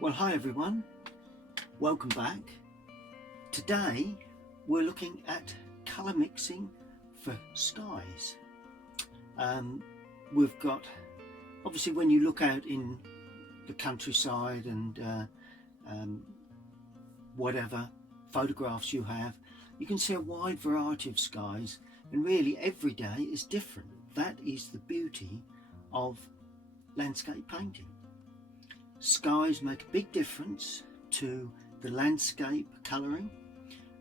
Well, hi everyone, welcome back. Today we're looking at colour mixing for skies. We've got, obviously when you look out in the countryside and whatever photographs you have, you can see a wide variety of skies, and really every day is different. That is the beauty of landscape painting. Skies make a big difference to the landscape colouring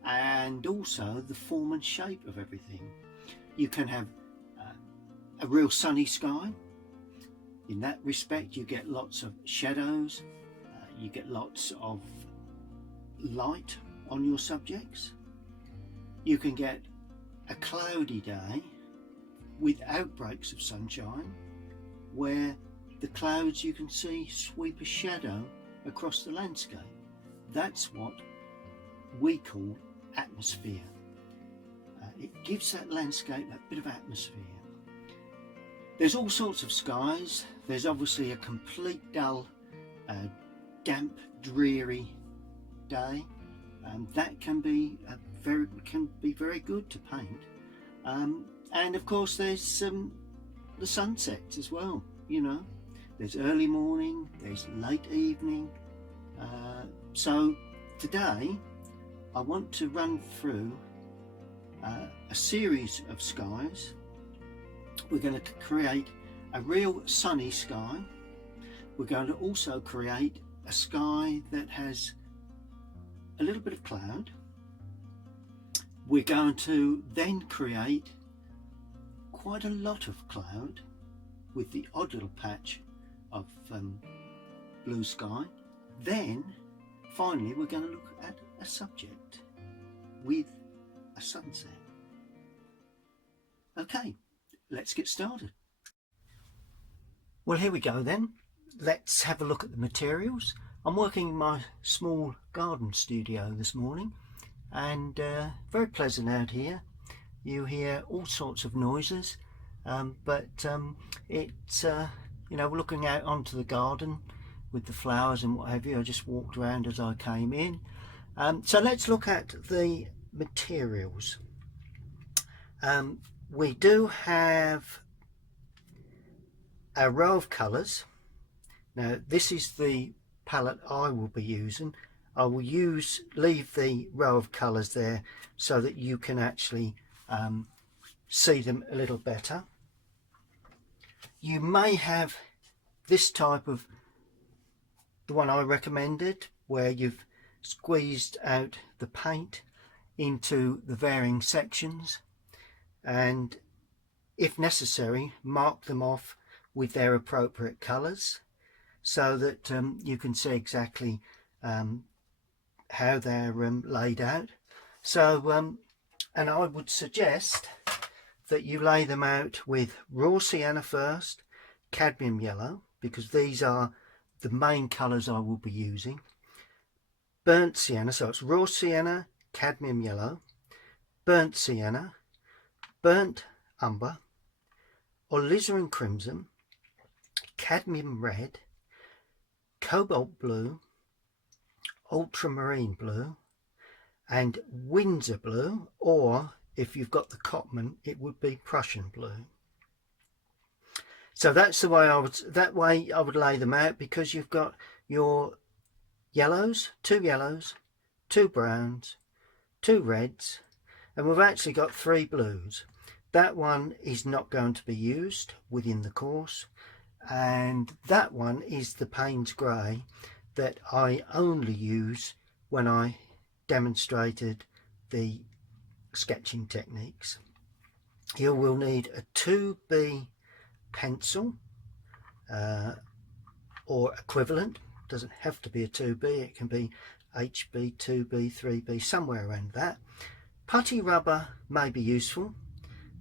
and also the form and shape of everything. You can have a real sunny sky. In that respect you get lots of shadows, you get lots of light on your subjects. You can get a cloudy day with outbreaks of sunshine where the clouds you can see sweep a shadow across the landscape. That's what we call atmosphere. It gives that landscape a bit of atmosphere. There's all sorts of skies. There's obviously a complete dull, damp, dreary day. That can be very good to paint. And of course there's the sunsets as well, you know. There's early morning, there's late evening. So today I want to run through a series of skies. We're going to create a real sunny sky. We're going to also create a sky that has a little bit of cloud. We're going to then create quite a lot of cloud with the odd little patch of blue sky. Then finally we're going to look at a subject with a sunset. Okay, let's get started. Well, here we go then. Let's have a look at the materials. I'm working in my small garden studio this morning, and very pleasant out here. You hear all sorts of noises, but it's you know, we're looking out onto the garden with the flowers and what have you. I just walked around as I came in. So let's look at the materials. We do have a row of colours. Now this is the palette I will be using. I will leave the row of colours there so that you can actually see them a little better. You may have this type of, the one I recommended, where you've squeezed out the paint into the varying sections, and if necessary mark them off with their appropriate colours so that you can see exactly how they're laid out. So and I would suggest that you lay them out with raw sienna first, cadmium yellow, because these are the main colours I will be using, burnt sienna, so it's raw sienna, cadmium yellow, burnt sienna, burnt umber, alizarin crimson, cadmium red, cobalt blue, ultramarine blue, and Windsor blue, or if you've got the Cotman, it would be Prussian blue. So that's the way I would lay them out, because you've got your yellows, two browns, two reds, and we've actually got three blues. That one is not going to be used within the course, and that one is the Payne's grey that I only use when I demonstrated the sketching techniques. You will need a 2B pencil or equivalent. Doesn't have to be a 2B, it can be HB, 2B, 3B, somewhere around that. Putty rubber may be useful,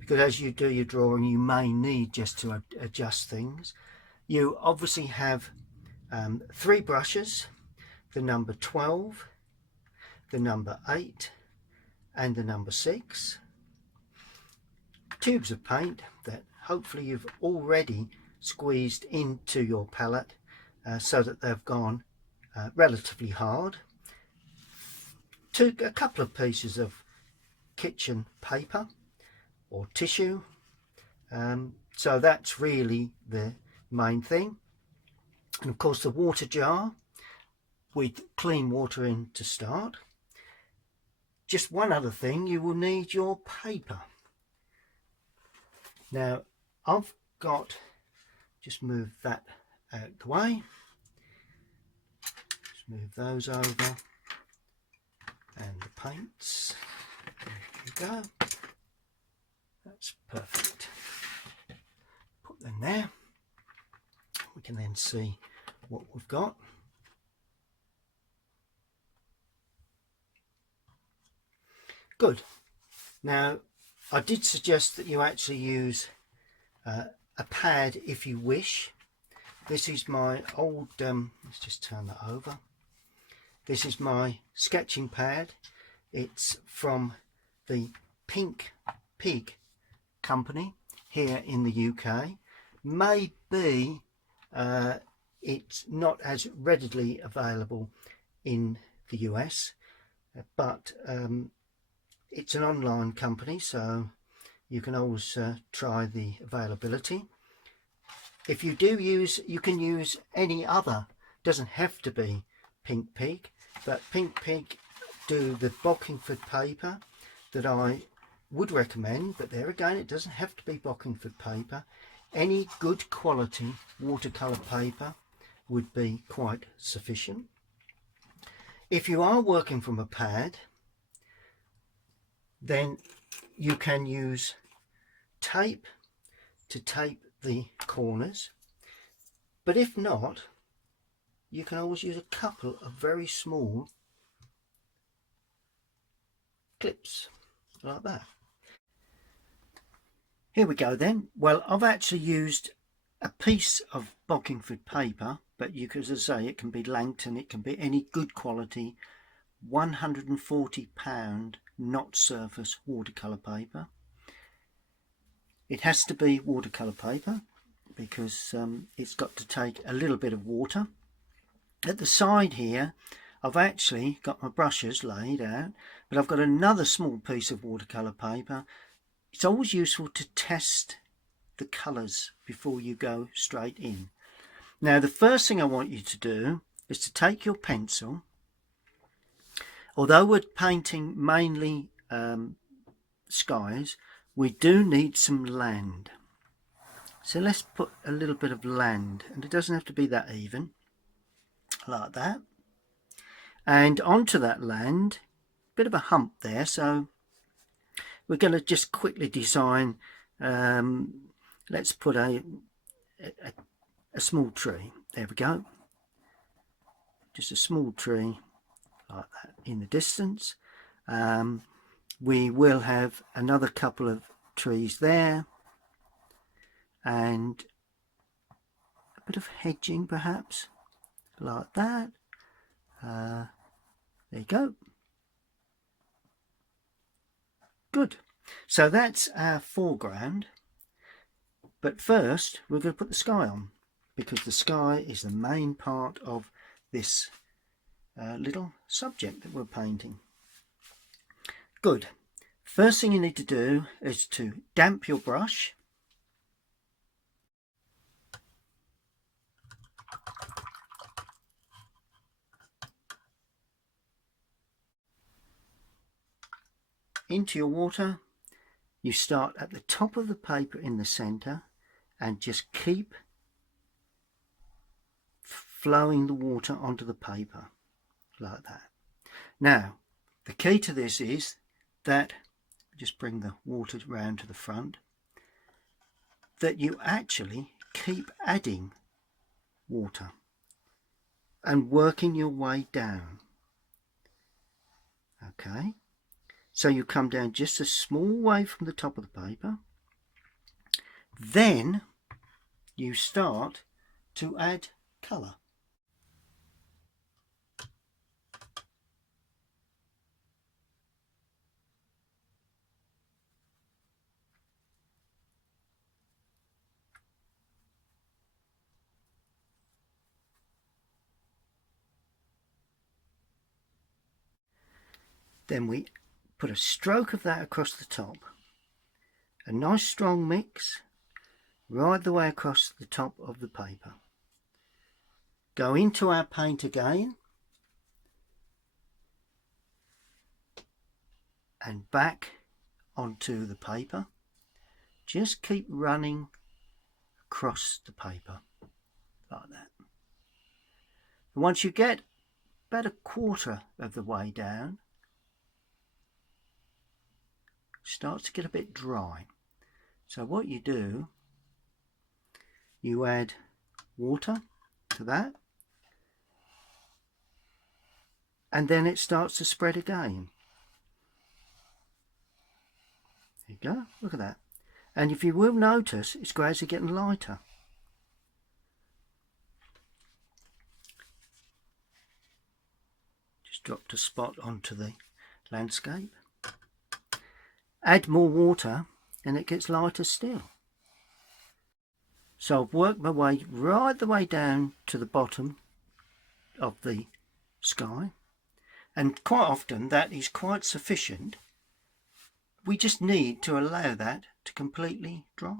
because as you do your drawing you may need just to adjust things. You obviously have three brushes, the number 12, the number 8 and the number 6. Tubes of paint that hopefully you've already squeezed into your palette so that they've gone relatively hard. A couple of pieces of kitchen paper or tissue, so that's really the main thing. And of course the water jar with clean water in to start. Just one other thing, you will need your paper. Now I've got, just move that out the way, just move those over, and the paints, there you go, that's perfect. Put them there, we can then see what we've got. Good. Now I did suggest that you actually use a pad if you wish. This is my old, let's just turn that over. This is my sketching pad. It's from the Pink Pig company here in the UK. Maybe it's not as readily available in the US, but it's an online company, so you can always try the availability. If you do use, you can use any other, doesn't have to be Pink Pig, but Pink Pig do the Bockingford paper that I would recommend, but there again it doesn't have to be Bockingford paper. Any good quality watercolour paper would be quite sufficient. If you are working from a pad, then you can use tape to tape the corners, but if not, you can always use a couple of very small clips like that. Here we go then. Well, I've actually used a piece of Bockingford paper, but you can, as I say, it can be Langton, it can be any good quality £140 not surface watercolour paper. It has to be watercolour paper because it's got to take a little bit of water. At the side here I've actually got my brushes laid out, but I've got another small piece of watercolour paper. It's always useful to test the colours before you go straight in. Now the first thing I want you to do is to take your pencil. Although we're painting mainly skies, we do need some land. So let's put a little bit of land, and it doesn't have to be that even, like that. And onto that land, bit of a hump there, so we're going to just quickly design, let's put a small tree. There we go. Just a small tree like that in the distance. We will have another couple of trees there, and a bit of hedging perhaps, like that. There you go. Good. So that's our foreground, but first we're going to put the sky on, because the sky is the main part of this little subject that we're painting. Good. First thing you need to do is to damp your brush. Into your water. You start at the top of the paper in the center and just keep flowing the water onto the paper like that. Now the key to this is that, just bring the water round to the front, that you actually keep adding water and working your way down. Okay, so you come down just a small way from the top of the paper, then you start to add colour. Then we put a stroke of that across the top, a nice strong mix right the way across the top of the paper. Go into our paint again and back onto the paper. Just keep running across the paper like that. And once you get about a quarter of the way down, it starts to get a bit dry. So what you do, you add water to that, and then it starts to spread again. There you go, look at that. And if you will notice, it's gradually getting lighter. Just dropped a spot onto the landscape. Add more water and it gets lighter still. So I've worked my way right the way down to the bottom of the sky, and quite often that is quite sufficient. We just need to allow that to completely dry.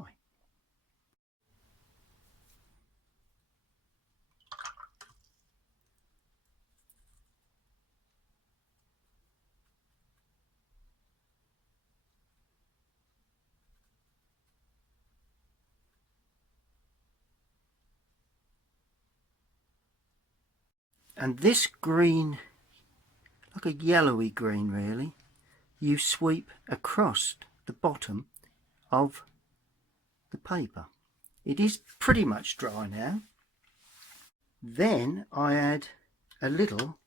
And this green, like a yellowy green really, you sweep across the bottom of the paper. It is pretty much dry now. Then I add a little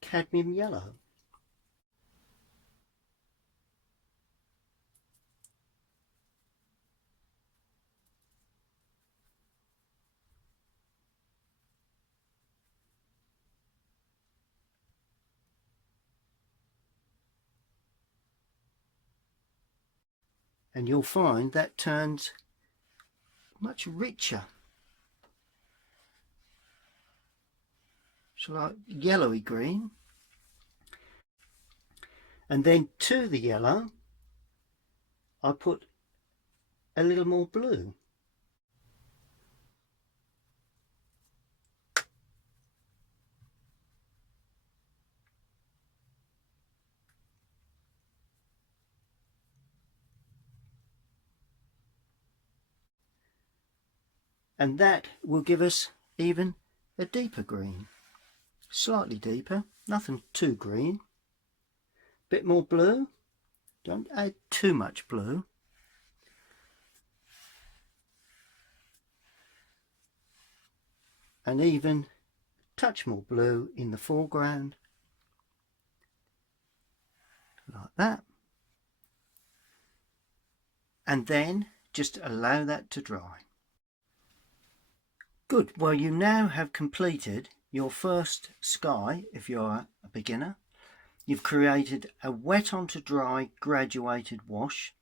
cadmium yellow. And you'll find that turns much richer. So like yellowy green. And then to the yellow, I put a little more blue. And that will give us even a deeper green. Slightly deeper, nothing too green. Bit more blue, don't add too much blue. And even a touch more blue in the foreground, like that. And then just allow that to dry. Good, well you now have completed your first sky if you're a beginner. You've created a wet onto dry graduated wash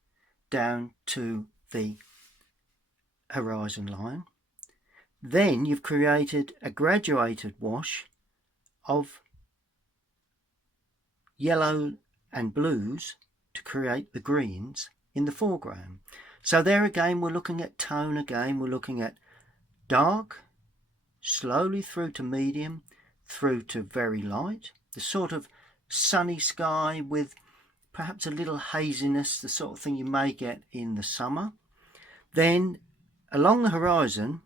down to the horizon line. Then you've created a graduated wash of yellow and blues to create the greens in the foreground. So there again we're looking at tone again, we're looking at dark, slowly through to medium, through to very light, the sort of sunny sky with perhaps a little haziness, the sort of thing you may get in the summer. Then along the horizon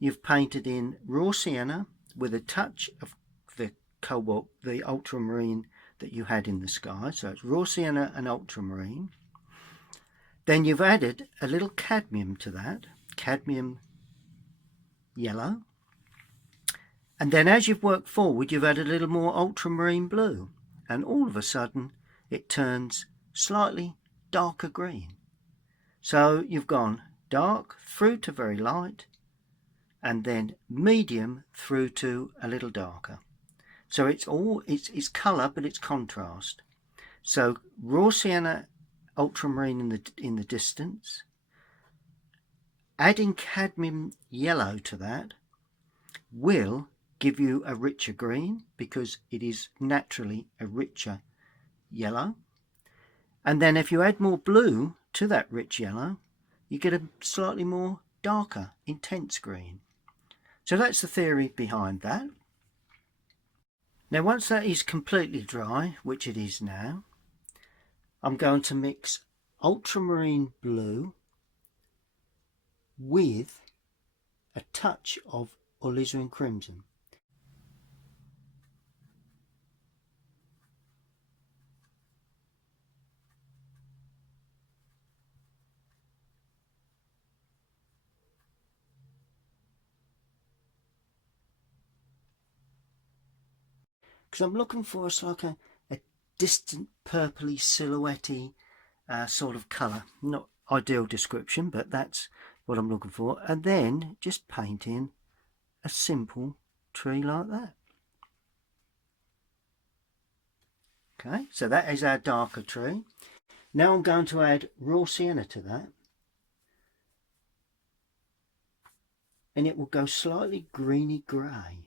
you've painted in raw sienna with a touch of the cobalt, the ultramarine that you had in the sky, so it's raw sienna and ultramarine. Then you've added a little cadmium to that, cadmium yellow, and then as you've worked forward you've added a little more ultramarine blue, and all of a sudden it turns slightly darker green. So you've gone dark through to very light, and then medium through to a little darker. So it's colour, but it's contrast. So raw sienna, ultramarine in the distance, adding cadmium yellow to that will give you a richer green because it is naturally a richer yellow. And then if you add more blue to that rich yellow, you get a slightly more darker, intense green. So that's the theory behind that. Now once that is completely dry, which it is now, I'm going to mix ultramarine blue with a touch of alizarin crimson. Because I'm looking for like a distant purpley silhouette-y sort of colour. Not ideal description, but that's what I'm looking for. And then just painting a simple tree like that. Okay, so that is our darker tree. Now I'm going to add raw sienna to that. And it will go slightly greeny grey.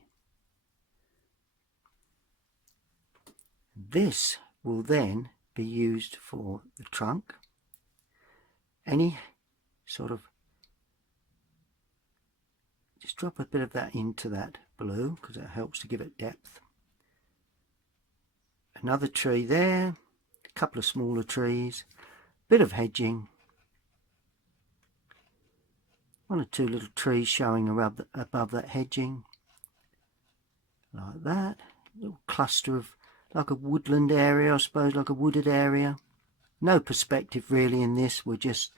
This will then be used for the trunk. Any sort of, just drop a bit of that into that blue because it helps to give it depth. Another tree there, a couple of smaller trees, bit of hedging, one or two little trees showing above that hedging, like that. A little cluster of, like a woodland area, I suppose, like a wooded area. No perspective really in this, we're just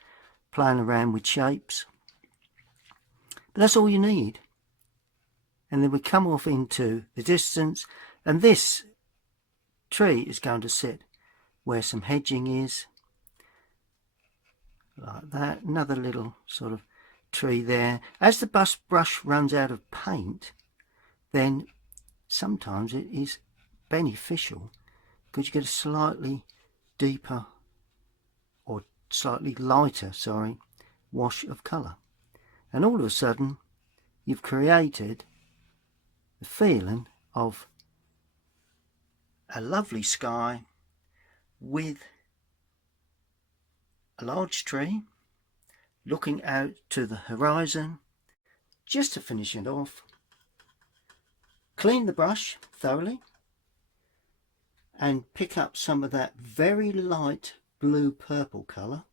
playing around with shapes. But that's all you need. And then we come off into the distance, and this tree is going to sit where some hedging is, like that. Another little sort of tree there. As the brush runs out of paint, then sometimes it is beneficial because you get a slightly deeper or slightly lighter, sorry, wash of colour. And all of a sudden you've created the feeling of a lovely sky with a large tree looking out to the horizon. Just to finish it off, clean the brush thoroughly and pick up some of that very light blue purple colour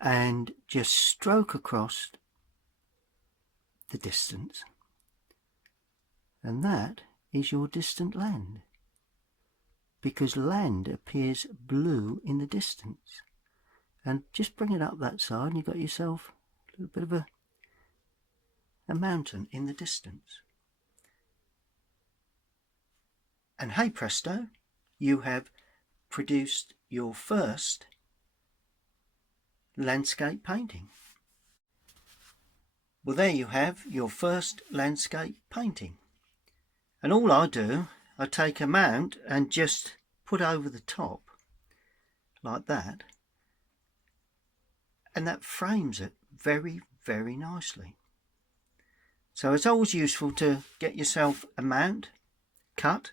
and just stroke across the distance, and that is your distant land, because land appears blue in the distance. And just bring it up that side and you've got yourself a little bit of a mountain in the distance. And hey presto, you have produced your first landscape painting. Well, there you have your first landscape painting. And all I do, I take a mount and just put over the top like that, and that frames it very, very nicely. So it's always useful to get yourself a mount cut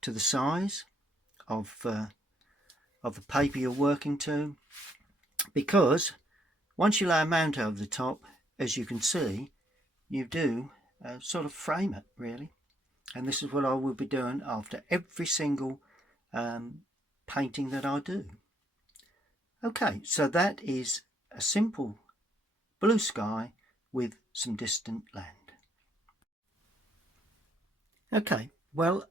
to the size of the paper you're working to, because once you lay a mount over the top, as you can see, you do sort of frame it really. And this is what I will be doing after every single painting that I do. Okay, so that is a simple blue sky with some distant land. Okay, well,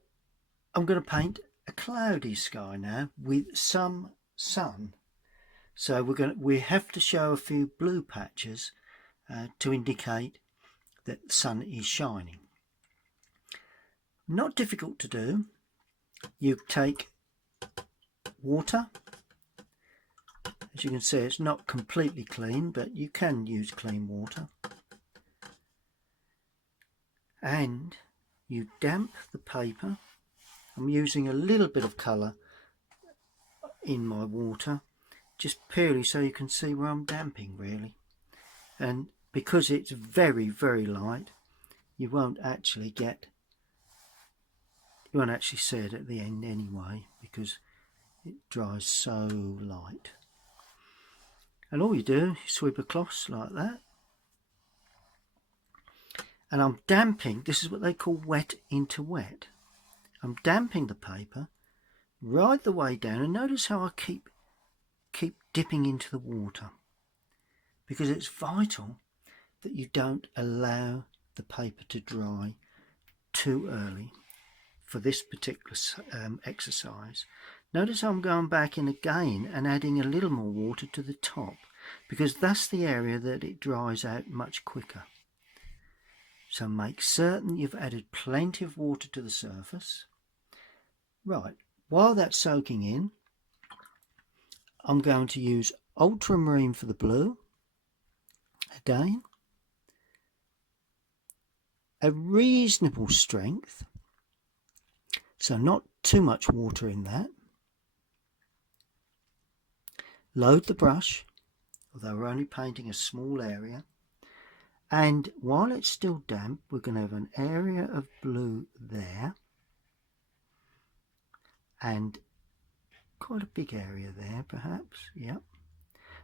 I'm going to paint a cloudy sky now with some sun. So we have to show a few blue patches to indicate that the sun is shining. Not difficult to do. You take water. As you can see, it's not completely clean, but you can use clean water. And you damp the paper. I'm using a little bit of colour in my water, just purely so you can see where I'm damping really. And because it's very, very light, you won't actually see it at the end anyway, because it dries so light. And all you do, you sweep across like that. And I'm damping, this is what they call wet into wet. I'm damping the paper right the way down, and notice how I keep dipping into the water, because it's vital that you don't allow the paper to dry too early for this particular exercise. Notice I'm going back in again and adding a little more water to the top, because that's the area that it dries out much quicker. So make certain you've added plenty of water to the surface. Right, while that's soaking in, I'm going to use ultramarine for the blue. Again, a reasonable strength, so not too much water in that. Load the brush, although we're only painting a small area. And while it's still damp, we're going to have an area of blue there, and quite a big area there perhaps, yeah.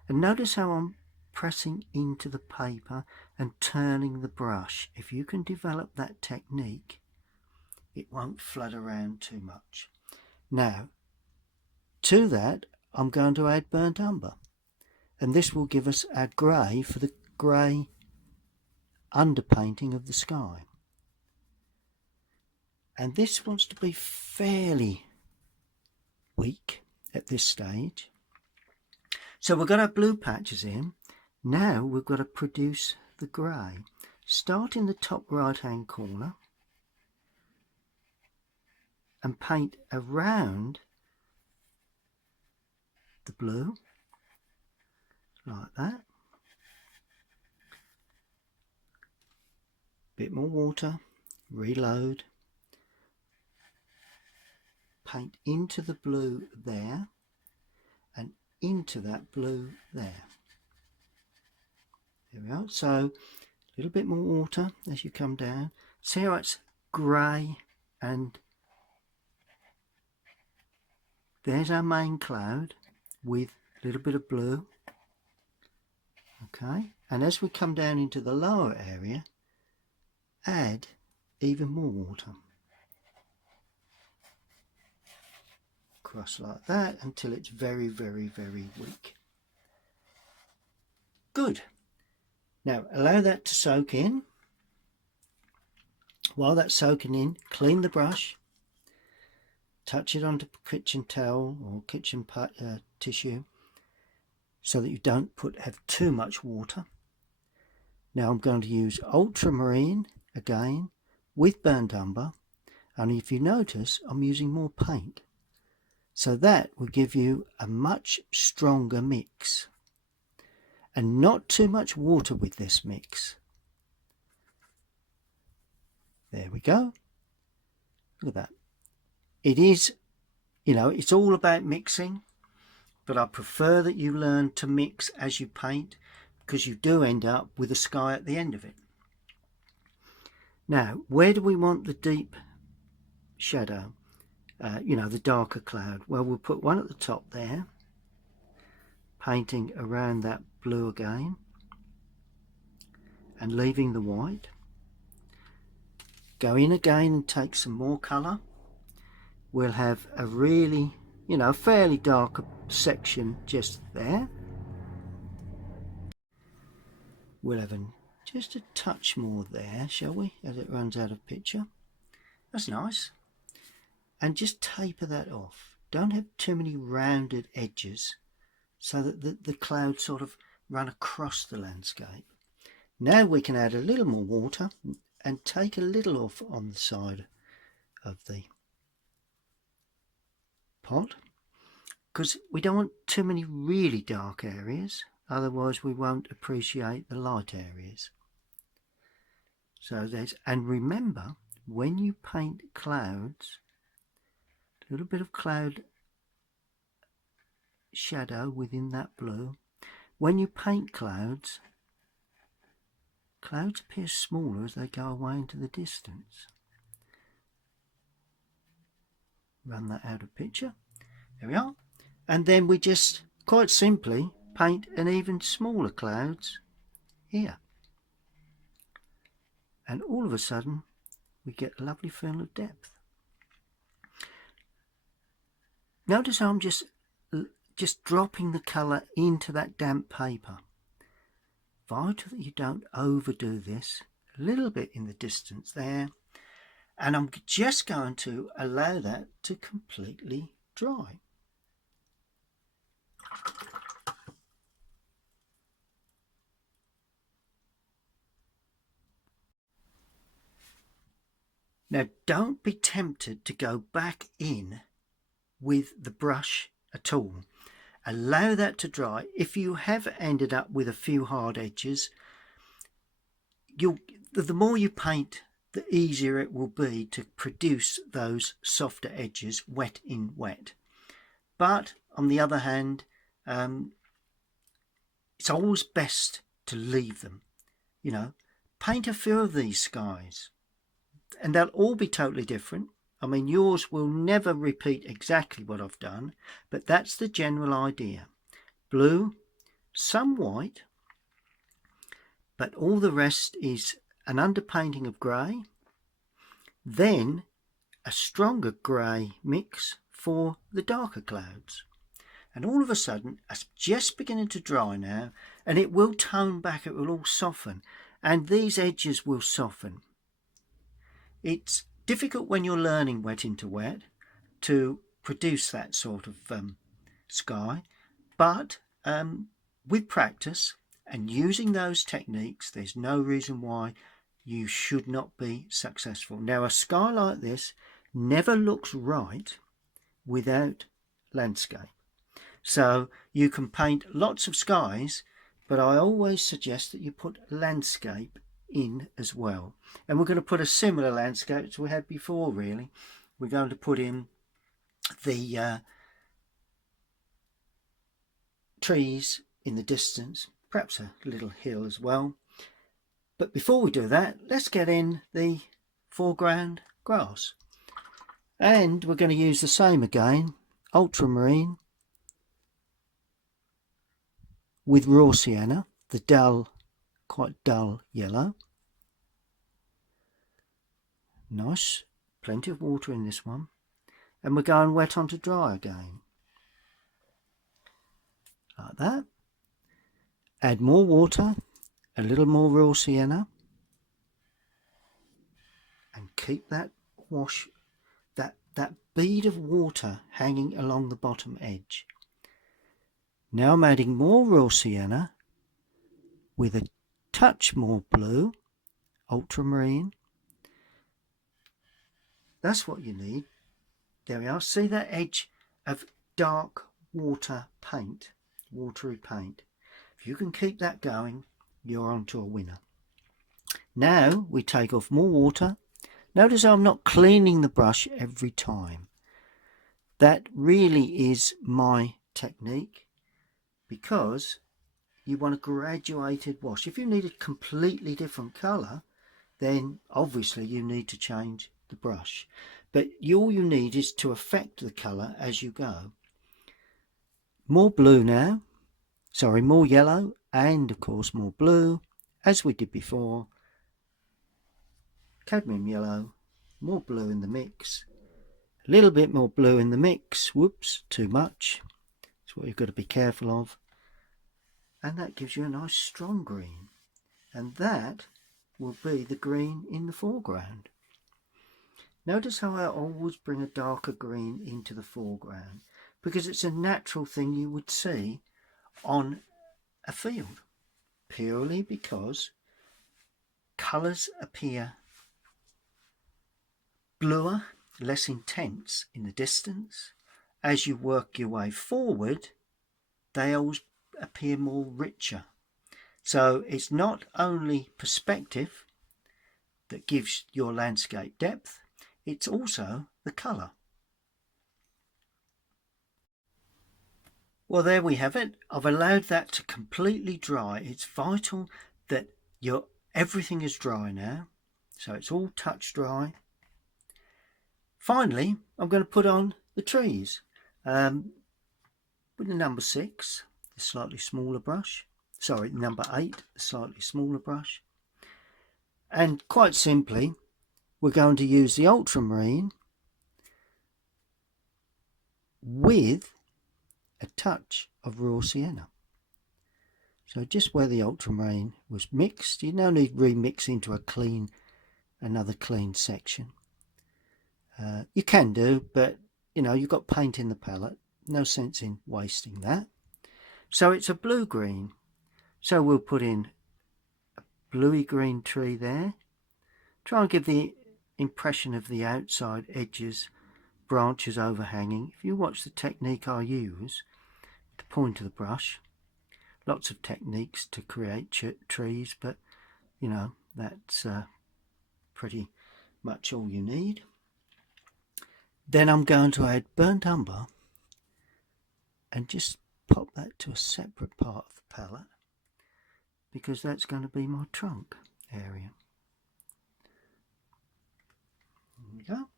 And notice how I'm pressing into the paper and turning the brush. If you can develop that technique, it won't flood around too much. Now, to that, I'm going to add burnt umber, and this will give us our grey for the grey underpainting of the sky. And this wants to be fairly weak at this stage. So we've got our blue patches in. Now we've got to produce the grey. Start in the top right hand corner and paint around the blue like that. Bit more water, reload, paint into the blue there and into that blue there. There we are. So a little bit more water as you come down. See how it's grey, and there's our main cloud with a little bit of blue. Okay, and as we come down into the lower area, add even more water. Across like that until it's very, very, very weak. Good. Now allow that to soak in. While that's soaking in, clean the brush, touch it onto kitchen towel or kitchen tissue so that you don't have too much water. Now I'm going to use ultramarine again with burnt umber, and if you notice I'm using more paint, so that will give you a much stronger mix, and not too much water with this mix. There we go. Look at that. It is, it's all about mixing, but I prefer that you learn to mix as you paint, because you do end up with a sky at the end of it. Now, where do we want the deep shadow? The darker cloud. Well, we'll put one at the top there, painting around that blue again and leaving the white. Go in again and take some more colour. We'll have a really, fairly dark section just there. We'll have just a touch more there, shall we, as it runs out of picture. That's nice. And just taper that off. Don't have too many rounded edges, so that the clouds sort of run across the landscape. Now we can add a little more water and take a little off on the side of the pot, because we don't want too many really dark areas, otherwise we won't appreciate the light areas. So and remember, when you paint clouds, a little bit of cloud shadow within that blue. When you paint clouds, clouds appear smaller as they go away into the distance. Run that out of picture. There we are. And then we just quite simply paint an even smaller clouds here. And all of a sudden we get a lovely feel of depth. Notice how I'm just dropping the colour into that damp paper. Vital that you don't overdo this. A little bit in the distance there. And I'm just going to allow that to completely dry. Now don't be tempted to go back in with the brush at all. Allow that to dry. If you have ended up with a few hard edges, the more you paint, the easier it will be to produce those softer edges wet in wet. But on the other hand, it's always best to leave them. You know, paint a few of these skies and they'll all be totally different. I mean, yours will never repeat exactly what I've done, but that's the general idea. Blue, some white, but all the rest is an underpainting of grey, then a stronger grey mix for the darker clouds. And all of a sudden, it's just beginning to dry now, and it will tone back, it will all soften, and these edges will soften. It's difficult when you're learning wet into wet to produce that sort of sky, but with practice and using those techniques, there's no reason why you should not be successful. Now, a sky like this never looks right without landscape. So you can paint lots of skies, but I always suggest that you put landscape in as well. And we're going to put a similar landscape to we had before, really. We're going to put in the trees in the distance, perhaps a little hill as well. But before we do that, let's get in the foreground grass. And we're going to use the same again, ultramarine with raw sienna, the dull, quite dull yellow. Nice, plenty of water in this one. And we're going wet onto dry again. Like that. Add more water, a little more raw sienna. And keep that wash, that bead of water hanging along the bottom edge. Now I'm adding more raw sienna with a touch more blue, ultramarine. That's what you need. There we are. See that edge of dark water paint, watery paint. If you can keep that going, you're on to a winner. Now we take off more water. Notice I'm not cleaning the brush every time. That really is my technique, because you want a graduated wash. If you need a completely different colour, then obviously you need to change the brush. But all you need is to affect the colour as you go. More blue now, sorry, more yellow, and of course more blue, as we did before. Cadmium yellow, more blue in the mix, a little bit more blue in the mix, whoops, too much. That's what you've got to be careful of. And that gives you a nice strong green, and that will be the green in the foreground. Notice how I always bring a darker green into the foreground, because it's a natural thing you would see on a field, purely because colours appear bluer, less intense in the distance. As you work your way forward, they always appear more richer. So it's not only perspective that gives your landscape depth, it's also the colour. Well, there we have it. I've allowed that to completely dry. It's vital that your Everything is dry now, so it's all touch dry. Finally, I'm going to put on the trees with the number 6, the slightly smaller brush. Sorry, number 8, the slightly smaller brush. And quite simply, we're going to use the ultramarine with a touch of raw sienna. So just where the ultramarine was mixed, you no need remix into another clean section. You can do, but you know, you've got paint in the palette, no sense in wasting that. So it's a blue green, so we'll put in a bluey green tree there. Try and give the impression of the outside edges, branches overhanging. If you watch the technique I use, the point of the brush, lots of techniques to create trees, but you know, that's pretty much all you need. Then I'm going to add burnt umber and just pop that to a separate part of the palette, because that's going to be my trunk area. There we go.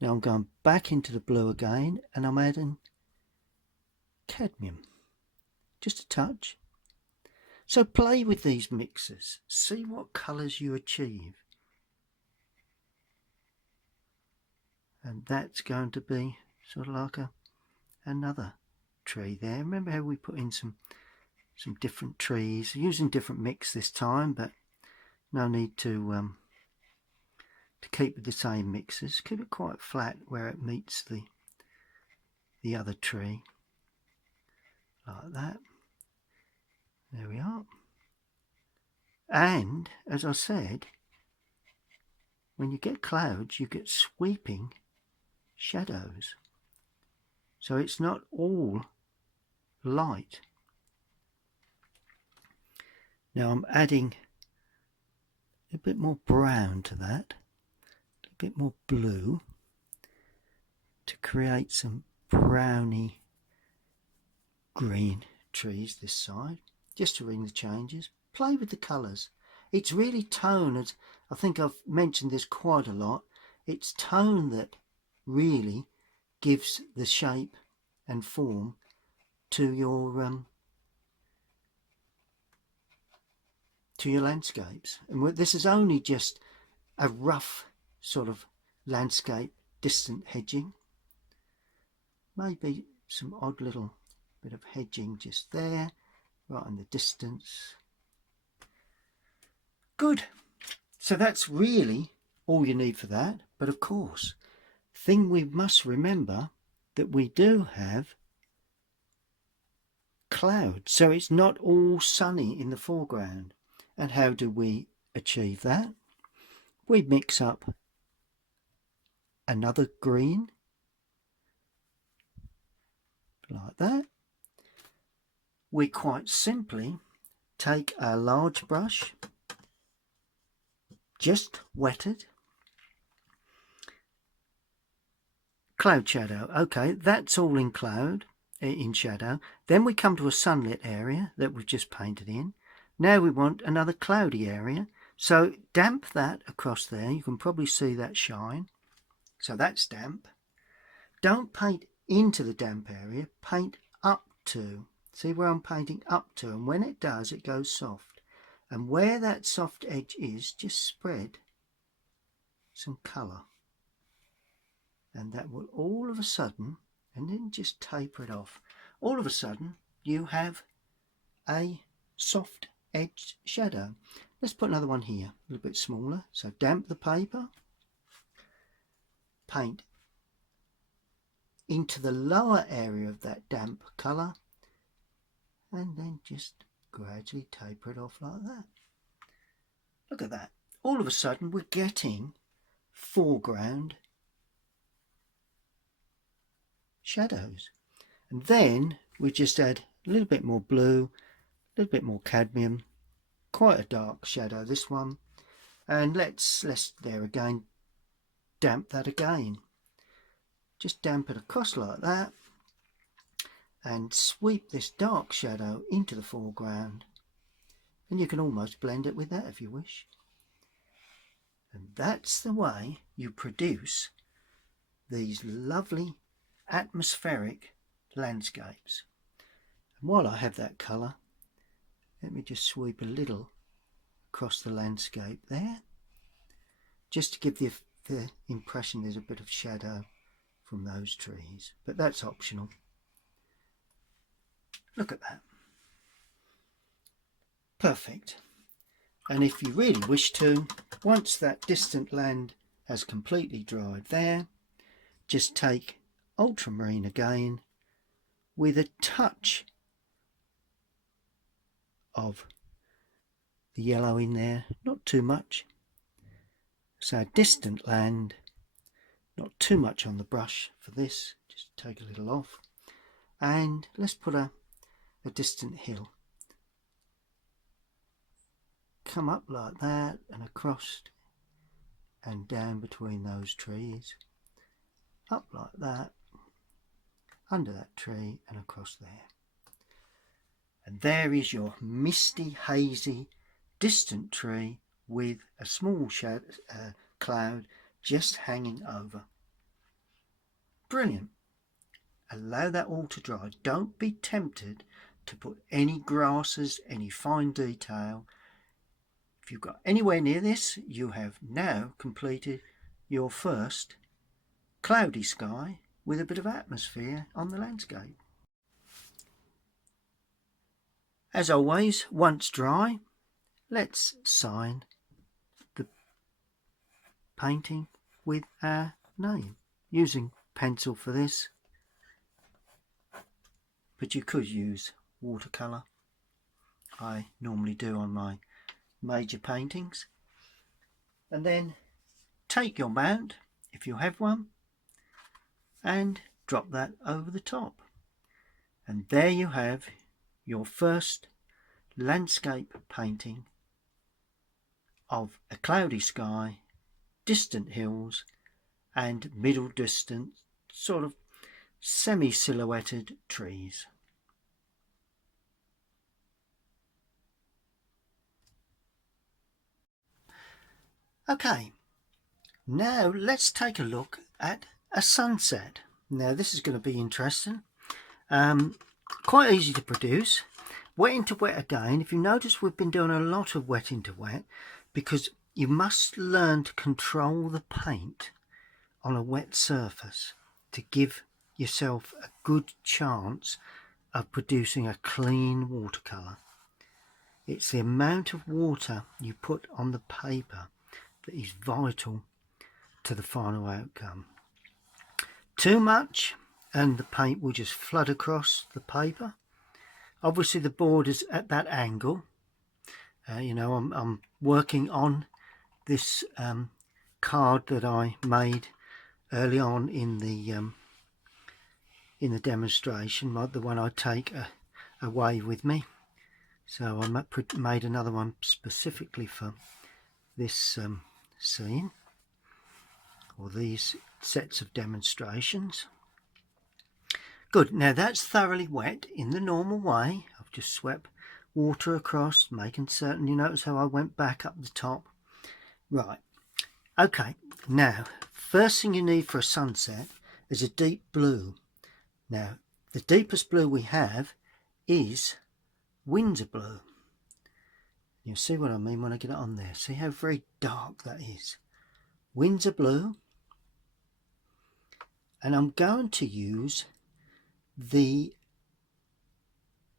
Now I'm going back into the blue again, and I'm adding cadmium, just a touch. So play with these mixes, see what colours you achieve. And that's going to be sort of like another tree there. Remember how we put in some different trees, using different mix this time, but no need to keep with the same mixes. Keep it quite flat where it meets the other tree, like that. There we are. And as I said, when you get clouds, you get sweeping shadows. So it's not all light. Now I'm adding a bit more brown to that, a bit more blue, to create some browny green trees this side, just to ring the changes. Play with the colours. It's really tone, as I think I've mentioned this quite a lot, it's tone that really gives the shape and form to your landscapes. And this is only just a rough sort of landscape, distant hedging. Maybe some odd little bit of hedging just there, right in the distance. Good. So that's really all you need for that. But of course, thing we must remember, that we do have clouds, so it's not all sunny in the foreground. And how do we achieve that? We mix up another green, like that. We quite simply take a large brush, just wetted, cloud shadow. Okay, that's all in cloud, in shadow. Then we come to a sunlit area that we've just painted in. Now we want another cloudy area, so damp that across there. You can probably see that shine, so that's damp. Don't paint into the damp area, paint up to. See where I'm painting up to, and when it does, it goes soft. And where that soft edge is, just spread some colour, and that will all of a sudden, and then just taper it off, all of a sudden you have a soft edged shadow. Let's put another one here, a little bit smaller. So damp the paper, paint into the lower area of that damp colour, and then just gradually taper it off like that. Look at that. All of a sudden we're getting foreground shadows. And then we just add a little bit more blue, a little bit more cadmium, quite a dark shadow this one, and let's there again damp that again. Just damp it across like that, and sweep this dark shadow into the foreground, and you can almost blend it with that if you wish. And that's the way you produce these lovely atmospheric landscapes. And while I have that colour, let me just sweep a little across the landscape there, just to give the impression there's a bit of shadow from those trees, but that's optional. Look at that. Perfect. And if you really wish to, once that distant land has completely dried there, just take ultramarine again with a touch of the yellow in there, not too much. So distant land, not too much on the brush for this, just take a little off. And let's put a distant hill. Come up like that and across and down between those trees, up like that, under that tree and across there. And there is your misty, hazy, distant tree with a small cloud just hanging over. Brilliant. Allow that all to dry. Don't be tempted to put any grasses, any fine detail. If you've got anywhere near this, you have now completed your first cloudy sky with a bit of atmosphere on the landscape. As always, once dry, let's sign the painting with our name, using pencil for this, but you could use watercolour. I normally do on my major paintings. And then take your mount, if you have one, and drop that over the top. And there you have your first landscape painting of a cloudy sky, distant hills, and middle distant, sort of semi-silhouetted trees. Okay, now let's take a look at a sunset. Now this is going to be interesting. Quite easy to produce. Wet into wet again. If you notice, we've been doing a lot of wet into wet because you must learn to control the paint on a wet surface to give yourself a good chance of producing a clean watercolour. It's the amount of water you put on the paper that is vital to the final outcome. Too much and the paint will just flood across the paper. Obviously the board is at that angle. You know, I'm working on this card that I made early on in the demonstration, the one I take away with me. So I made another one specifically for this scene, or these sets of demonstrations. Good, now that's thoroughly wet in the normal way. I've just swept water across, making certain, you notice how I went back up the top. Right, okay, now first thing you need for a sunset is a deep blue. Now the deepest blue we have is Windsor blue. You'll see what I mean when I get it on there. See how very dark that is. Windsor blue. And I'm going to use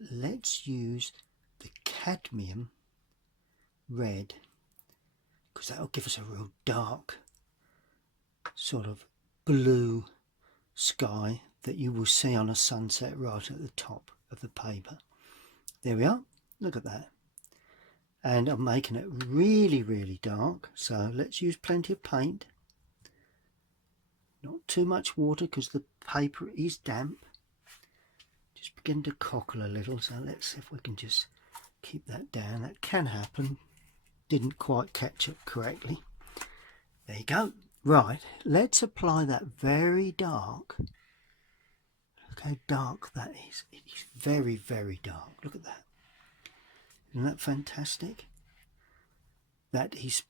let's use the cadmium red, because that'll give us a real dark sort of blue sky that you will see on a sunset right at the top of the paper. There we are. Look at that. And I'm making it really, really dark. So let's use plenty of paint. Not too much water because the paper is damp. Just begin to cockle a little. So let's see if we can just keep that down. That can happen. Didn't quite catch up correctly. There you go. Right, let's apply that very dark. Look how dark that is. It is very, very dark. Look at that. Isn't that fantastic? That is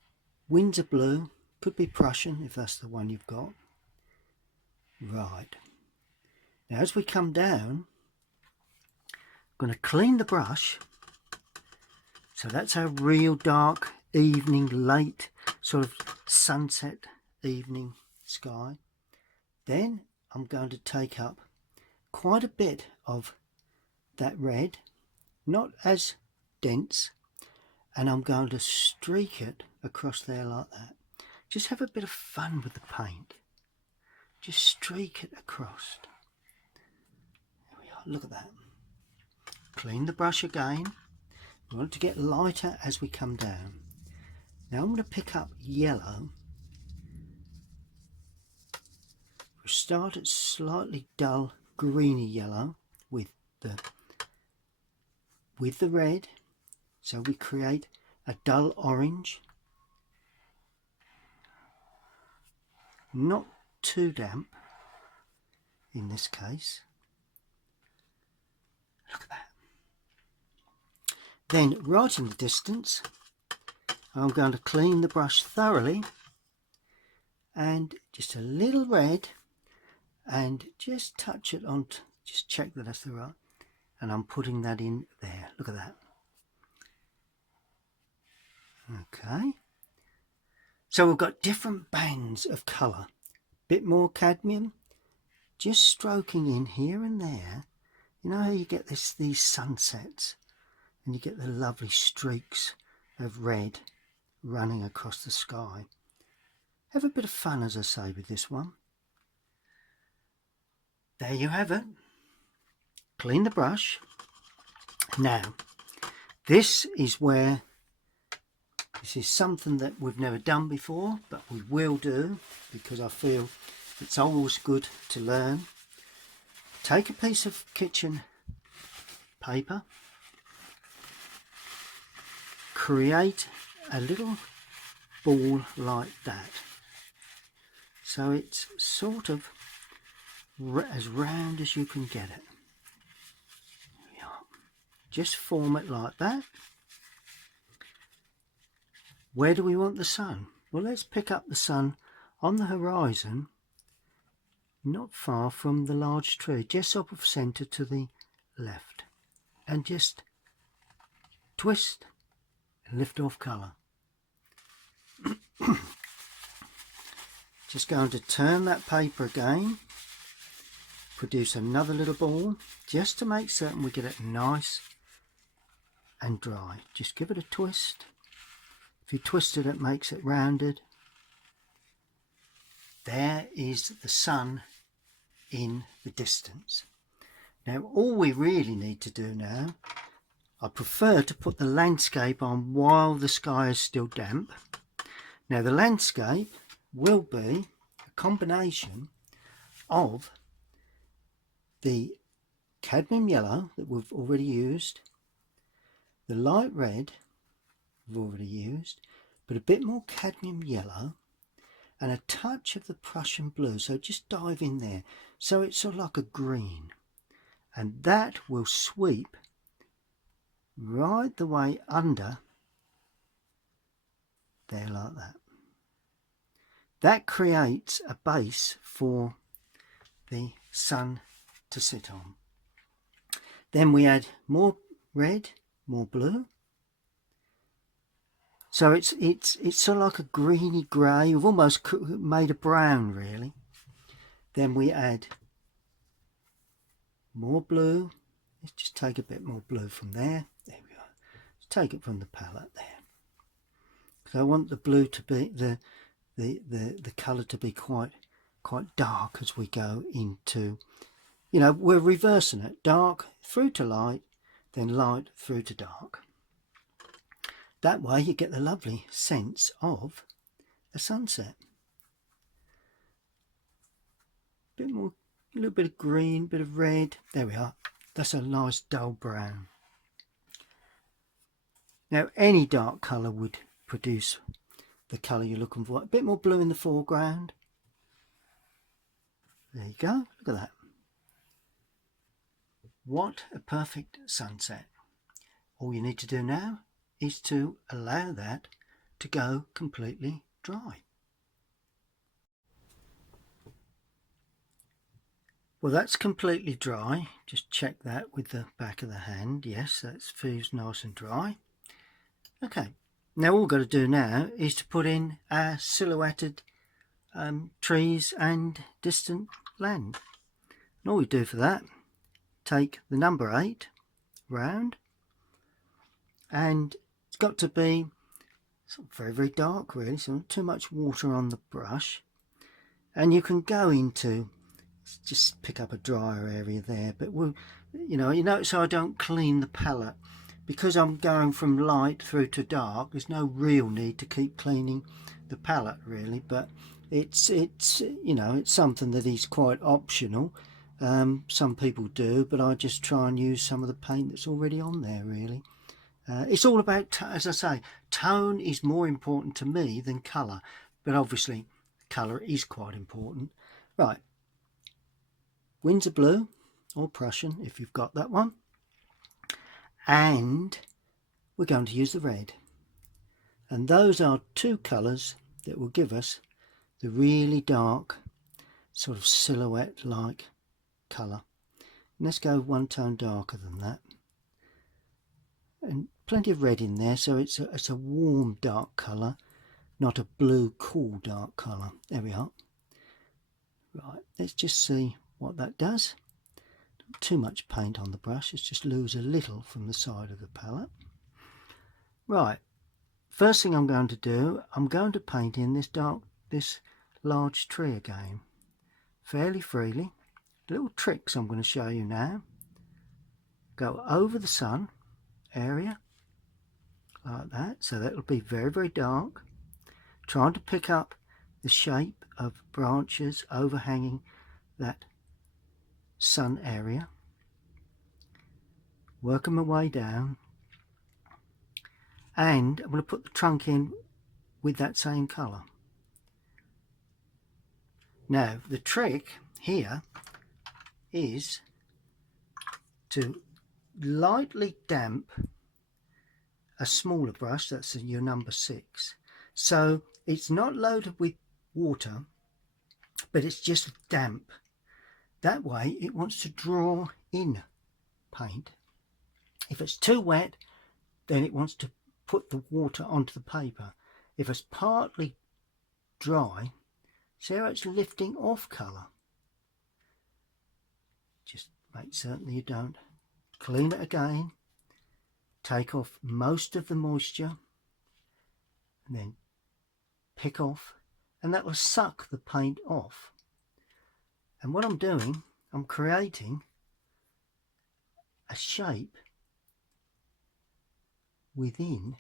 Windsor blue, could be Prussian if that's the one you've got. Right. Now as we come down, I'm going to clean the brush. So that's our real dark evening, late sort of sunset evening sky. Then I'm going to take up quite a bit of that red, not as dense, and I'm going to streak it across there like that. Just have a bit of fun with the paint. Just streak it across. There we are, look at that. Clean the brush again. We want it to get lighter as we come down. Now I'm going to pick up yellow. We'll start at slightly dull greeny yellow with the red. So we create a dull orange. Not too damp in this case. Look at that. Then right in the distance, I'm going to clean the brush thoroughly and just a little red and just touch it on, just check that that's the right, and I'm putting that in there. Look at that. Okay. So we've got different bands of colour. Bit more cadmium, just stroking in here and there. You know how you get these sunsets and you get the lovely streaks of red running across the sky. Have a bit of fun, as I say, with this one. There you have it. Clean the brush. Now, this is something that we've never done before, but we will do because I feel it's always good to learn. Take a piece of kitchen paper, create a little ball like that, so it's sort of as round as you can get it. Just form it like that. Where do we want the sun? Well, let's pick up the sun on the horizon, not far from the large tree, just off of centre to the left, and just twist and lift off colour. Just going to turn that paper again, produce another little ball, just to make certain we get it nice and dry. Just give it a twist. If you twist it, it makes it rounded. There is the sun in the distance. Now all we really need to do now, I prefer to put the landscape on while the sky is still damp. Now the landscape will be a combination of the cadmium yellow that we've already used, the light red we've already used, but a bit more cadmium yellow and a touch of the Prussian blue. So just dive in there. So it's sort of like a green, and that will sweep right the way under there like that. That creates a base for the sun to sit on. Then we add more red, more blue. So it's sort of like a greeny grey. We've almost made a brown really. Then we add more blue. Let's just take a bit more blue from there. There we go. Let's take it from the palette there. So I want the blue to be the colour to be quite dark as we go into, you know, we're reversing it, dark through to light, then light through to dark. That way you get the lovely sense of a sunset. Bit more, a little bit of green, bit of red. There we are. That's a nice dull brown. Now any dark colour would produce the colour you're looking for. A bit more blue in the foreground. There you go. Look at that. What a perfect sunset. All you need to do now is to allow that to go completely dry. Well, that's completely dry. Just check that with the back of the hand. Yes, that's fused nice and dry. Okay, now all we've got to do now is to put in our silhouetted trees and distant land. And all we do for that, take the number 8 round, and it's got to be very, very dark really, so not too much water on the brush. And you can go into, just pick up a drier area there, but we'll, you notice I don't clean the palette because I'm going from light through to dark. There's no real need to keep cleaning the palette really, but it's it's something that is quite optional. Some people do, but I just try and use some of the paint that's already on there really. It's all about, as I say, tone is more important to me than colour, but obviously colour is quite important. Right, Windsor Blue or Prussian if you've got that one, and we're going to use the red, and those are two colours that will give us the really dark sort of silhouette like colour. And let's go one tone darker than that, and plenty of red in there, so it's a warm dark colour, not a blue cool dark colour. There we are. Right, let's just see what that does. Not too much paint on the brush, let's just lose a little from the side of the palette. Right, first thing I'm going to do, I'm going to paint in this large tree again, fairly freely. Little tricks I'm going to show you now. Go over the sun area like that, so that'll be very, very dark, trying to pick up the shape of branches overhanging that sun area, working my way down, and I'm going to put the trunk in with that same colour. Now the trick here is to lightly damp a smaller brush, that's your number 6, so it's not loaded with water but it's just damp. That way it wants to draw in paint. If it's too wet, then it wants to put the water onto the paper. If it's partly dry, see how it's lifting off colour. Just make certain you don't clean it again, take off most of the moisture, and then pick off, and that will suck the paint off. And what I'm doing, I'm creating a shape within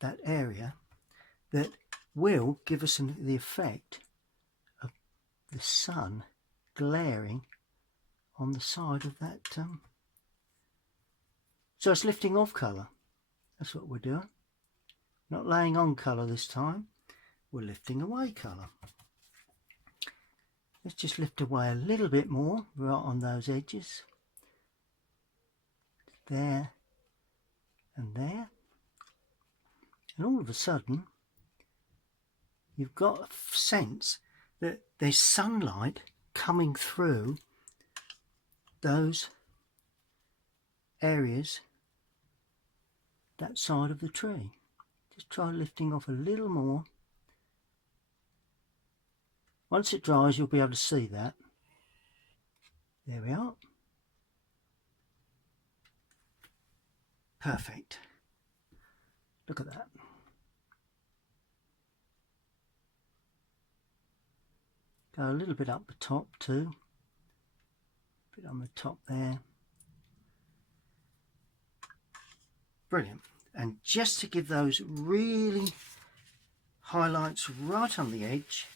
that area that will give us the effect of the sun glaring on the side of that. So it's lifting off colour. That's what we're doing. Not laying on colour this time, we're lifting away colour. Let's just lift away a little bit more right on those edges. There and there. And all of a sudden, you've got a sense that there's sunlight coming through those areas, that side of the tree. Just try lifting off a little more. Once it dries, you'll be able to see that. There we are. Perfect. Look at that. Go a little bit up the top too. A bit on the top there. Brilliant. And just to give those really highlights right on the edge,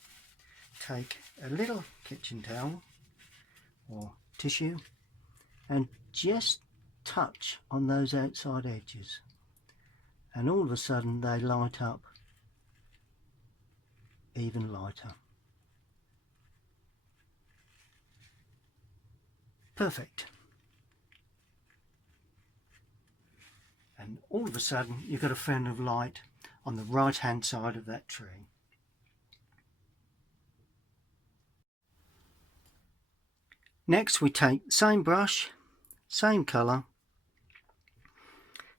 take a little kitchen towel or tissue and just touch on those outside edges, and all of a sudden they light up even lighter. Perfect. and all of a sudden you've got a friend of light on the right hand side of that tree. Next we take the same brush, same colour.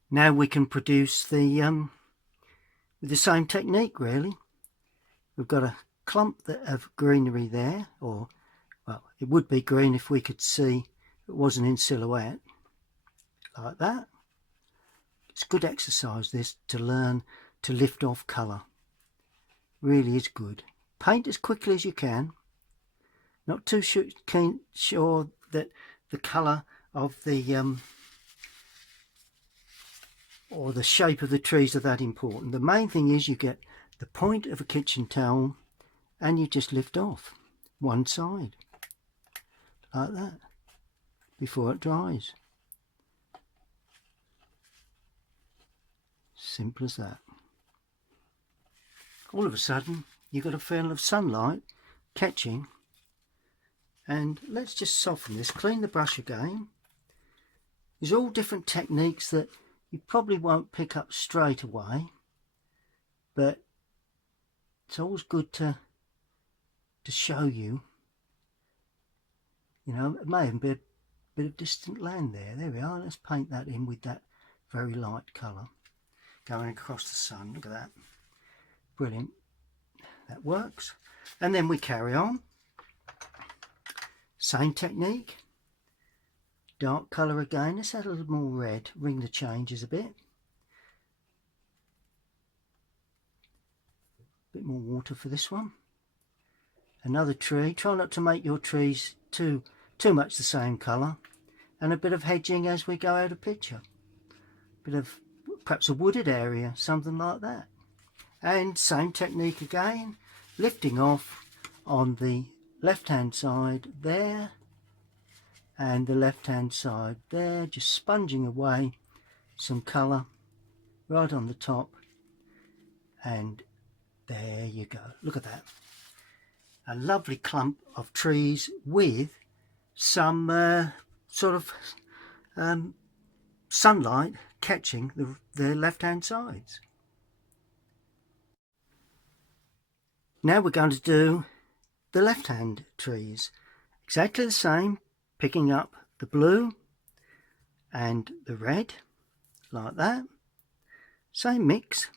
Now we can produce the with the same technique really. We've got a clump of greenery there, or well, it would be green if we could see it wasn't in silhouette, like that. It's good exercise this, to learn to lift off colour. Really is good. Paint as quickly as you can. Not too sure that the colour of the or the shape of the trees are that important. The main thing is you get the point of a kitchen towel and you just lift off one side like that before it dries. Simple as that. All of a sudden you've got a film of sunlight catching, and let's just soften this, clean the brush again. There's all different techniques that you probably won't pick up straight away, but it's always good to show you. You know, it may even be a bit of distant land there. There we are. Let's paint that in with that very light colour going across the sun. Look at that. Brilliant. That works. And then we carry on. Same technique. Dark colour again. Let's add a little more red. Ring the changes a bit. Bit more water for this one. Another tree. Try not to make your trees too much the same colour. And a bit of hedging as we go out of picture. Bit of perhaps a wooded area, something like that. And same technique again. Lifting off on the left hand side there and the left hand side there, just sponging away some colour right on the top, and there you go. Look at that, a lovely clump of trees with some sort of sunlight catching the left hand sides. Now we're going to do the left hand trees exactly the same, picking up the blue and the red like that, same mix,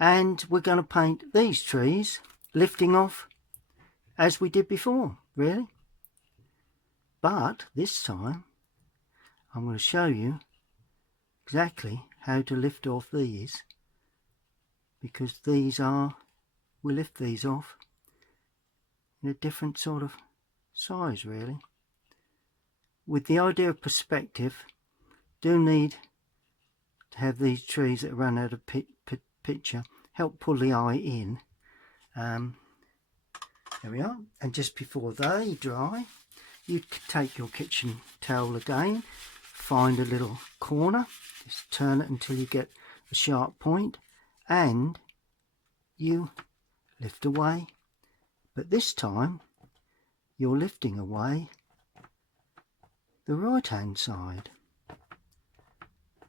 and we're going to paint these trees lifting off as we did before really, but this time I'm going to show you exactly how to lift off these, because these are, we lift these off in a different sort of size really. With the idea of perspective, do need to have these trees that run out of picture help pull the eye in. There we are. And just before they dry, you take your kitchen towel again, find a little corner, just turn it until you get a sharp point, and you lift away. But this time you're lifting away the right hand side,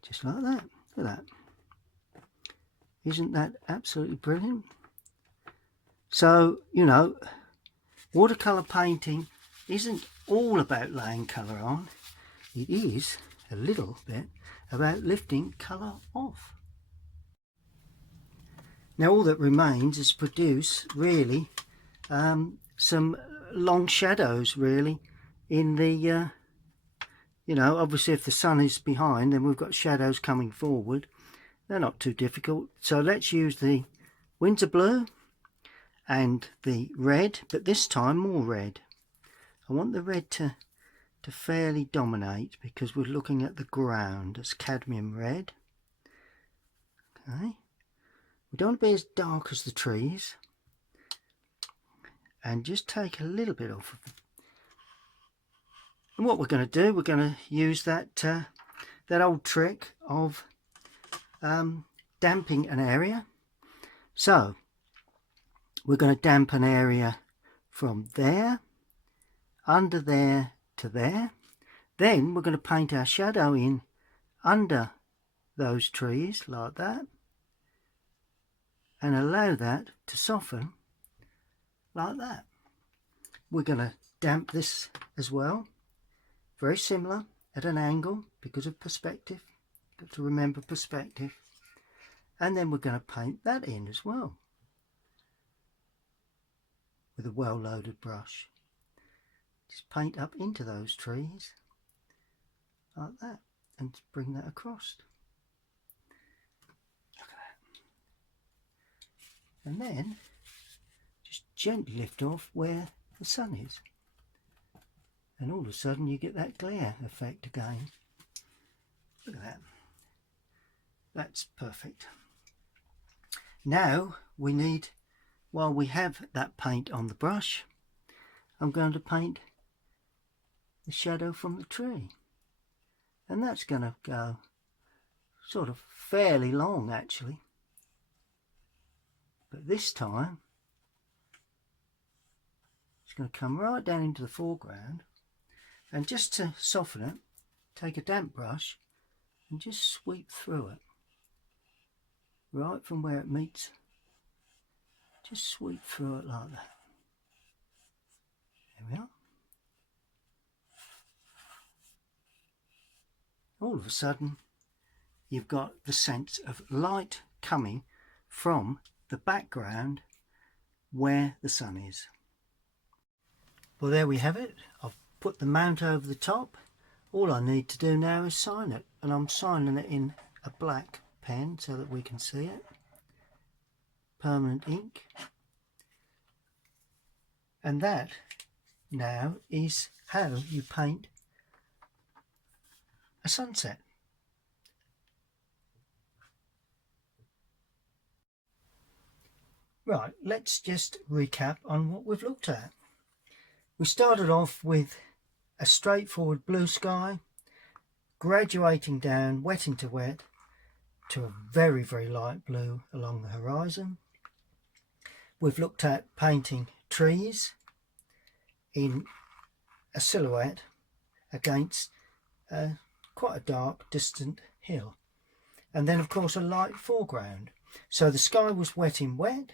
just like that. Look at that. Isn't that absolutely brilliant? So, you know, watercolour painting isn't all about laying colour on. It is a little bit about lifting colour off. Now all that remains is produce really some long shadows really in the you know, obviously if the sun is behind, then we've got shadows coming forward. They're not too difficult. So let's use the Windsor blue and the red, but this time more red. I want the red to fairly dominate because we're looking at the ground. It's cadmium red. Okay. We don't want to be as dark as the trees. And just take a little bit off of it. And what we're going to do, we're going to use that that old trick of damping an area. So we're going to damp an area from there, under there to there. Then we're going to paint our shadow in under those trees like that and allow that to soften like that. We're going to damp this as well, very similar, at an angle because of perspective. Got to remember perspective. And then we're going to paint that in as well with a well-loaded brush. Just paint up into those trees like that and bring that across. Look at that. And then just gently lift off where the sun is. And all of a sudden you get that glare effect again. Look at that. That's perfect. Now we need, while we have that paint on the brush, I'm going to paint the shadow from the tree. And that's going to go sort of fairly long actually. But this time it's going to come right down into the foreground. And just to soften it, take a damp brush and just sweep through it. Right from where it meets, just sweep through it like that. There we are. All of a sudden you've got the sense of light coming from the background where the sun is. Well, there we have it. I've put the mount over the top. All I need to do now is sign it, and I'm signing it in a black pen so that we can see it. Permanent ink. And that now is how you paint a sunset. Right, let's just recap on what we've looked at. We started off with a straightforward blue sky, graduating down wet into wet to a very, very light blue along the horizon. We've looked at painting trees in a silhouette against quite a dark, distant hill. And then, of course, a light foreground. So the sky was wet in wet,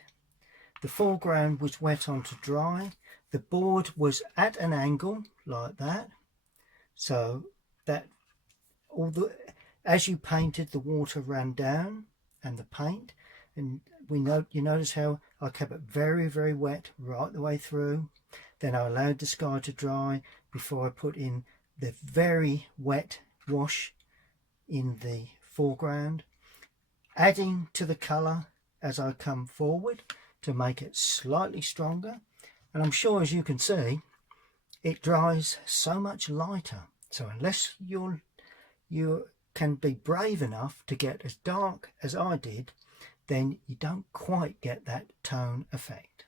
the foreground was wet onto dry, the board was at an angle like that, so that as you painted, the water ran down and the paint, and you notice how I kept it very, very wet right the way through. Then I allowed the sky to dry before I put in the very wet wash in the foreground, adding to the colour as I come forward to make it slightly stronger. And I'm sure, as you can see, it dries so much lighter. So unless you can be brave enough to get as dark as I did, then you don't quite get that tone effect.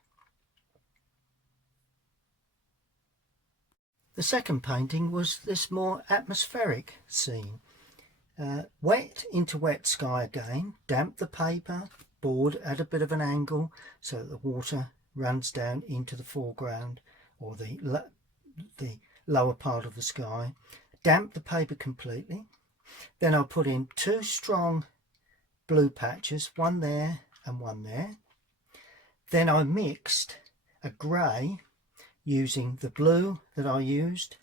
The second painting was this more atmospheric scene. Wet into wet sky again, damp the paper, board at a bit of an angle so that the water runs down into the foreground or the lower part of the sky. Damp the paper completely. Then I'll put in two strong blue patches, one there and one there. Then I mixed a grey using the blue that I used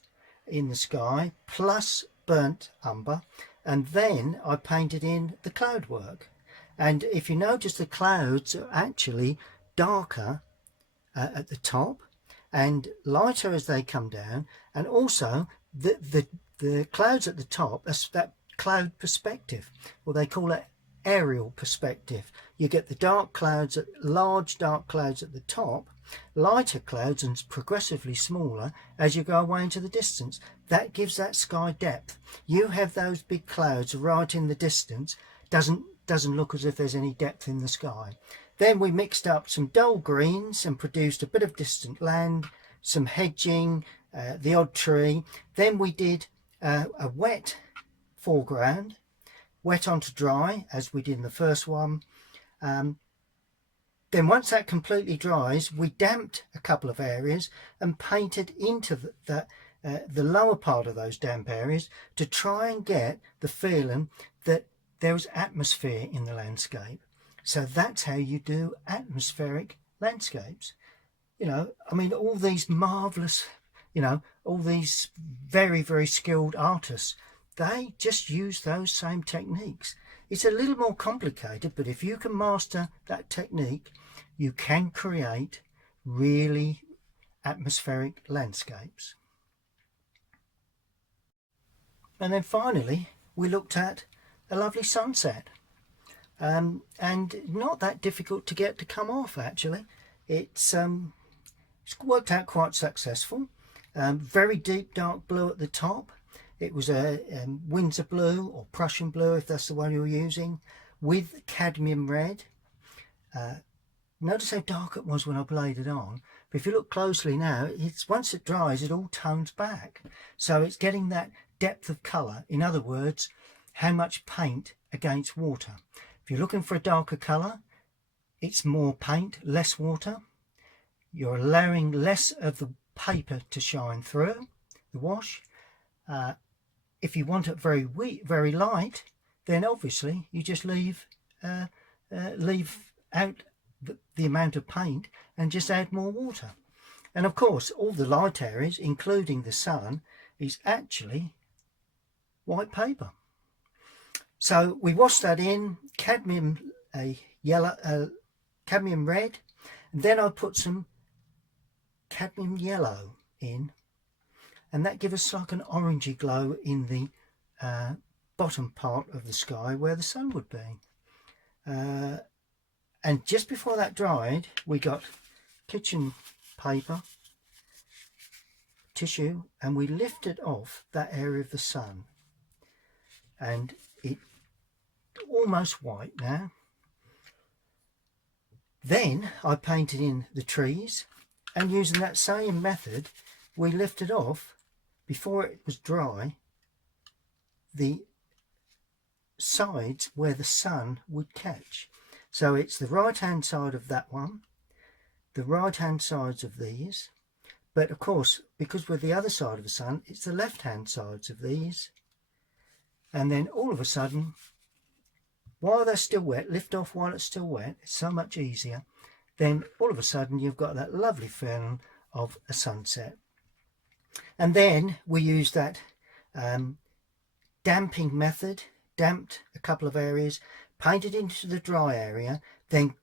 in the sky plus burnt umber, and then I painted in the cloud work. And if you notice, the clouds are actually darker at the top and lighter as they come down, and also the clouds at the top, that's that cloud perspective, or they call it aerial perspective. You get the dark clouds, large dark clouds at the top, lighter clouds and progressively smaller as you go away into the distance. That gives that sky depth. You have those big clouds right in the distance, doesn't look as if there's any depth in the sky. Then we mixed up some dull greens and produced a bit of distant land, some hedging, the odd tree. Then we did a wet foreground, wet onto dry as we did in the first one. Then once that completely dries, we damped a couple of areas and painted into the lower part of those damp areas to try and get the feeling that there is atmosphere in the landscape. So that's how you do atmospheric landscapes. You know, I mean, all these marvellous, you know, all these very, very skilled artists, they just use those same techniques. It's a little more complicated, but if you can master that technique, you can create really atmospheric landscapes. And then finally, we looked at a lovely sunset. And not that difficult to get to come off, actually. It's worked out quite successful. Very deep dark blue at the top. It was a Windsor blue or Prussian blue, if that's the one you're using, with cadmium red. Notice how dark it was when I played it on. But if you look closely now, once it dries, it all tones back. So it's getting that depth of colour. In other words, how much paint against water. If you're looking for a darker colour, it's more paint, less water. You're allowing less of the paper to shine through the wash. If you want it very very light, then obviously you just leave out the amount of paint and just add more water. And of course, all the light areas, including the sun, is actually white paper. So we washed that in cadmium cadmium red, and then I put some cadmium yellow in, and that gives us like an orangey glow in the bottom part of the sky where the sun would be. And just before that dried, we got kitchen paper, tissue, and we lifted off that area of the sun, and it's almost white now. Then I painted in the trees, and using that same method, we lifted off, before it was dry, the sides where the sun would catch. So it's the right hand side of that one, the right hand sides of these, but of course, because we're the other side of the sun, it's the left hand sides of these. And then all of a sudden, while they're still wet, lift off while it's still wet, it's so much easier. Then all of a sudden you've got that lovely feeling of a sunset. And then we use that damping method, damped a couple of areas, painted into the dry area, then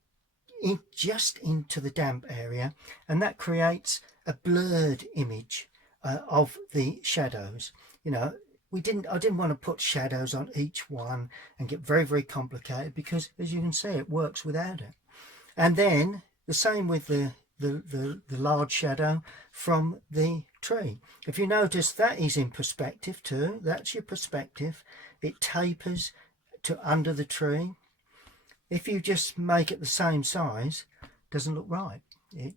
just into the damp area, and that creates a blurred image of the shadows. You know, I didn't want to put shadows on each one and get very, very complicated, because as you can see, it works without it. And then the same with the large shadow from the tree. If you notice, that is in perspective too. That's your perspective. It tapers to under the tree. If you just make it the same size, it doesn't look right. It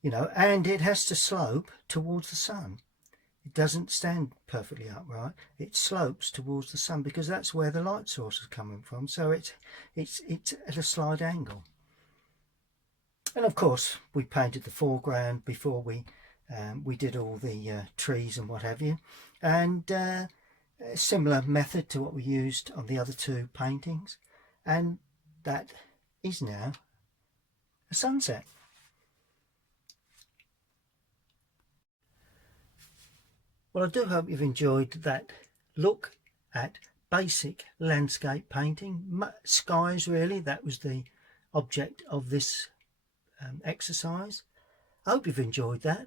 you know, and it has to slope towards the sun. It doesn't stand perfectly upright. It slopes towards the sun, because that's where the light source is coming from. So it's at a slight angle. And of course, we painted the foreground before we did all the trees and what have you. And a similar method to what we used on the other two paintings. And that is now a sunset. Well, I do hope you've enjoyed that look at basic landscape painting. Skies, really, that was the object of this exercise. I hope you've enjoyed that.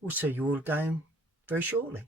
We'll see you all again very shortly.